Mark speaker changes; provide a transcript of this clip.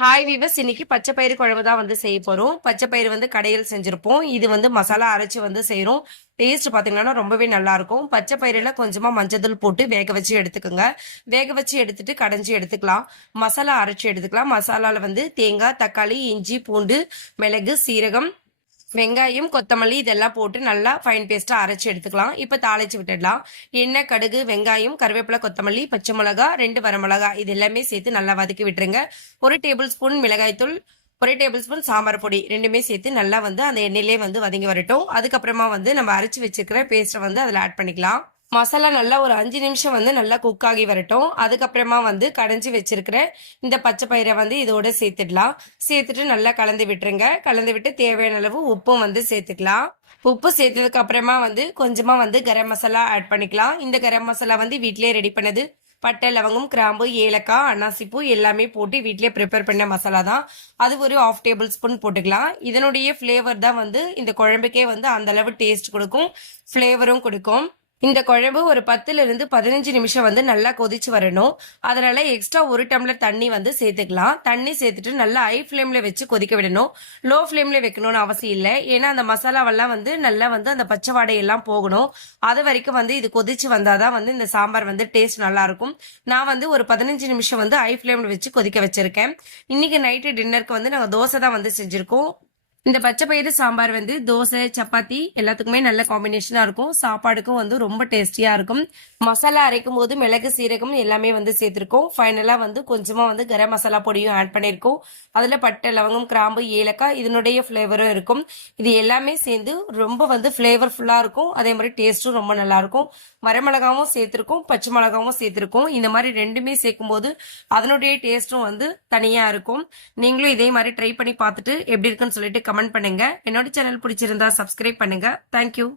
Speaker 1: Hi viewers இன்னைக்கு பச்சை பயிறு குழம்பு தான் வந்து செய்ய போறோம். பச்சை பயிறு வந்து கடையில் செஞ்சிருப்போம். இது வந்து மசாலா அரைச்சு வந்து செய்கிறோம் டேஸ்ட் பாத்தீங்கன்னா ரொம்பவே நல்லா இருக்கும். பச்சை பயிறுல கொஞ்சமா மஞ்சத்தூள் போட்டு வேக வச்சு எடுத்துக்கோங்க. வேக வச்சு எடுத்துட்டு கடைஞ்சி எடுத்துக்கலாம். மசாலா அரைச்சு எடுத்துக்கலாம். மசாலால வந்து தேங்காய் தக்காளி இஞ்சி பூண்டு மிளகு சீரகம் வெங்காயம் கொத்தமல்லி இதெல்லாம் போட்டு நல்லா ஃபைன் பேஸ்ட்டாக அரைச்சி எடுத்துக்கலாம். இப்போ தாளிச்சு விட்டுடலாம். எண்ணெய் கடுகு வெங்காயம் கருவேப்பிலை கொத்தமல்லி பச்சை மிளகா ரெண்டு வரமிளகா இது எல்லாமே சேர்த்து நல்லா வதக்கி விட்டுருங்க. ஒரு டேபிள் ஸ்பூன் மிளகாய்த்தூள் ஒரு டேபிள் ஸ்பூன் சாம்பார் பொடி ரெண்டுமே சேர்த்து நல்லா வந்து அந்த எண்ணெயிலே வந்து வதங்கி வரட்டும். அதுக்கப்புறமா வந்து நம்ம அரைச்சி வச்சுக்கிற பேஸ்ட்டை வந்து அதில் ஆட் பண்ணிக்கலாம். மசாலா நல்லா ஒரு அஞ்சு நிமிஷம் வந்து நல்லா குக் ஆகி வரட்டும். அதுக்கப்புறமா வந்து கடைஞ்சி வச்சிருக்கிற இந்த பச்சை பயிரை வந்து இதோட சேர்த்துடலாம். சேர்த்துட்டு நல்லா கலந்து விட்டுருங்க. கலந்து விட்டு தேவையான அளவு உப்பும் வந்து சேர்த்துக்கலாம். உப்பு சேர்த்ததுக்கு அப்புறமா வந்து கொஞ்சமா வந்து கரம் மசாலா ஆட் பண்ணிக்கலாம். இந்த கரம் மசாலா வந்து வீட்டிலேயே ரெடி பண்ணது பட்டை லவங்கம் கிராம்பு ஏலக்காய் அன்னாசிப்பூ எல்லாமே போட்டு வீட்டிலேயே ப்ரிப்பேர் பண்ண மசாலா தான். அது ஒரு ஆஃப் டேபிள் ஸ்பூன் போட்டுக்கலாம். இதனுடைய ஃப்ளேவர் தான் வந்து இந்த குழம்புக்கே வந்து அந்த அளவு டேஸ்ட் கொடுக்கும். ஃப்ளேவரும் கொடுக்கும். இந்த குழம்பு ஒரு பத்துலேருந்து பதினஞ்சு நிமிஷம் வந்து நல்லா கொதிச்சு வரணும். அதனால எக்ஸ்ட்ரா ஒரு டம்ளர் தண்ணி வந்து சேர்த்துக்கலாம். தண்ணி சேர்த்துட்டு நல்லா ஹை ஃப்ளேமில் வச்சு கொதிக்க விடணும். லோ ஃப்ளேமில் வைக்கணும்னு அவசியம் இல்லை. ஏன்னா அந்த மசாலாவெல்லாம் வந்து நல்லா வந்து அந்த பச்சை வாடையெல்லாம் போகணும். அது வரைக்கும் வந்து இது கொதிச்சு வந்தாதான் வந்து இந்த சாம்பார் வந்து டேஸ்ட் நல்லாயிருக்கும். நான் வந்து ஒரு பதினஞ்சு நிமிஷம் வந்து ஹை ஃப்ளேமில் வச்சு கொதிக்க வச்சுருக்கேன். இன்றைக்கி நைட்டு டின்னருக்கு வந்து நாங்கள் தோசை தான் வந்து செஞ்சுருக்கோம். இந்த பச்சை பயிறு சாம்பார் வந்து தோசை சப்பாத்தி எல்லாத்துக்குமே நல்ல காம்பினேஷனா இருக்கும். சாப்பாடுக்கும் வந்து ரொம்ப டேஸ்டியா இருக்கும். மசாலா அரைக்கும் போது மிளகு சீரகம் எல்லாமே வந்து சேர்த்திருக்கோம். ஃபைனலா வந்து கொஞ்சமா வந்து கரம் மசாலா பொடியும் ஆட் பண்ணியிருக்கோம் அதுல பட்டை லவங்கம் கிராம்பு ஏலக்காய் இதனுடைய ஃப்ளேவரும் இருக்கும். இது எல்லாமே சேர்ந்து ரொம்ப வந்து ஃபிளேவர்ஃபுல்லா இருக்கும். அதே மாதிரி டேஸ்ட்டும் ரொம்ப நல்லா இருக்கும். வரமிளகாவும் சேர்த்திருக்கோம் பச்சை மிளகாவும் சேர்த்திருக்கோம். இந்த மாதிரி ரெண்டுமே சேர்க்கும் போது அதனுடைய டேஸ்ட்டும் வந்து தனியா இருக்கும். நீங்களும் இதே மாதிரி ட்ரை பண்ணி பார்த்துட்டு எப்படி இருக்குன்னு சொல்லிட்டு கமெண்ட் பண்ணுங்க. என்னோட சேனல் பிடிச்சிருந்தா சப்ஸ்கிரைப் பண்ணுங்க. தேங்க்யூ